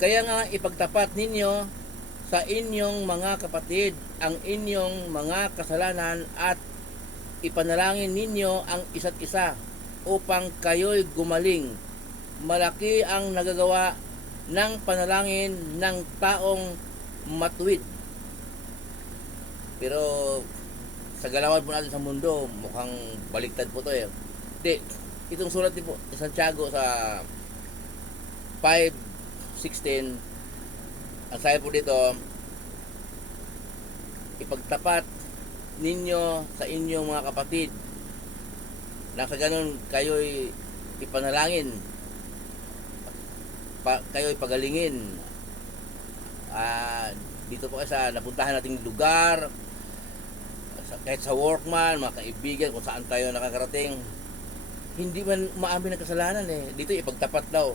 Kaya nga ipagtapat ninyo sa inyong mga kapatid ang inyong mga kasalanan at ipanalangin ninyo ang isa't isa upang kayo'y gumaling. Malaki ang nagagawa ng panalangin ng taong matuwid. Pero sa galawan po natin sa mundo, mukhang baliktad po to eh. Hindi, itong sulat ni po Santiago sa 5:16, ang sabi po dito, ipagtapat ninyo sa inyong mga kapatid na sa ganun kayo'y ipanalangin, kayo'y pagalingin. Dito po kayo sa napuntahan nating lugar, kahit sa workman, mga kaibigan, kung saan tayo nakakarating, hindi man umaamin ng kasalanan eh. Dito ipagtapat daw.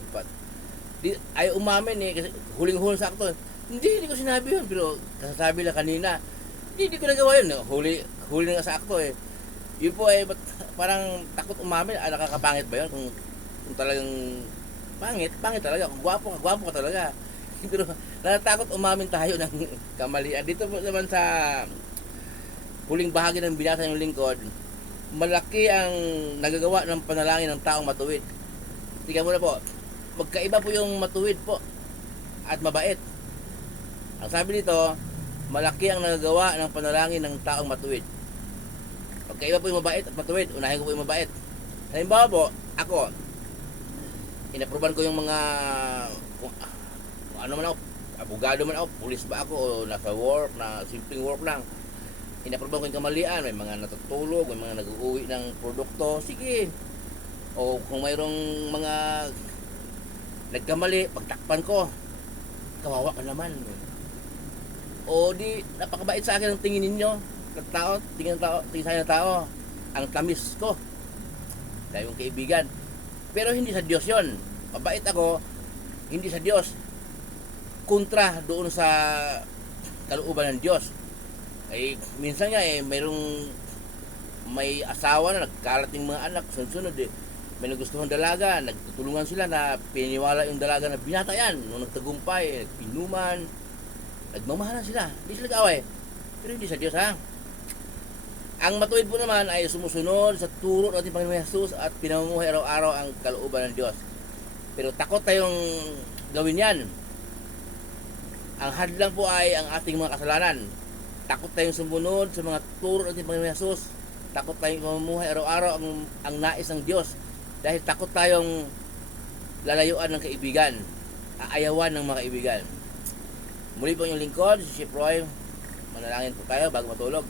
Ay umamin eh, kasi huling-huling sakto. Hindi ko sinabi yun, pero kasasabi lang kanina, hindi ko nagawa yun. Huli nga sakto eh. Yun po eh, parang takot umamin. Nakakapangit ba yun? Kung talagang pangit talaga. Kung gwapo ka talaga. Pero natatakot umamin tayo ng kamalian. Dito po naman sa huling bahagi ng binasa ng lingkod, malaki ang nagagawa ng panalangin ng taong matuwid. Tingnan mo na po, magkaiba po yung matuwid po at mabait. Ang sabi dito, malaki ang nagagawa ng panalangin ng taong matuwid. Magkaiba po yung mabait at matuwid. Unahin ko po yung mabait. Halimbawa po, ako, inaproban ko yung mga kung ano man ako, abogado man ako, pulis ba ako, o nasa work, na simpleng work lang. Inaproban ko yung kamalian, may mga natutulog, may mga nag-uwi ng produkto, sige. O kung mayroong mga nagkamali, pagtakpan ko, kawawa ka naman. O di, napakabait sa akin ang tingin ninyo, ng tao, tingin sa ng tao, ang tamis ko, sa iyong kaibigan. Pero hindi sa Diyos yon. Mabait ako, hindi sa Diyos. Kontra doon sa kalooban ng Diyos. Minsan nga may asawa na nagkarating mga anak, sunod eh, may nagustuhan dalaga, nagtutulungan sila na pininiwala yung dalaga na binata yan. Nung nagtagumpay, nagpinuman, nagmamahalan sila, hindi sila nag-away. Pero hindi sa Diyos ha. Ang matuwid po naman ay sumusunod sa turo ng ating Panginoon Jesus at pinamumuhay araw-araw ang kalooban ng Diyos. Pero takot tayong gawin yan. Ang hadlang po ay ang ating mga kasalanan. Takot tayong sumunod sa mga turo ng ating Panginoon Jesus. Takot tayong mamumuhay araw-araw ang nais ng Diyos. Dahil takot tayong lalayuan ng kaibigan, aayawan ng mga kaibigan. Muli po yung lingkod, si Chef Roy. Manalangin po tayo bago matulog.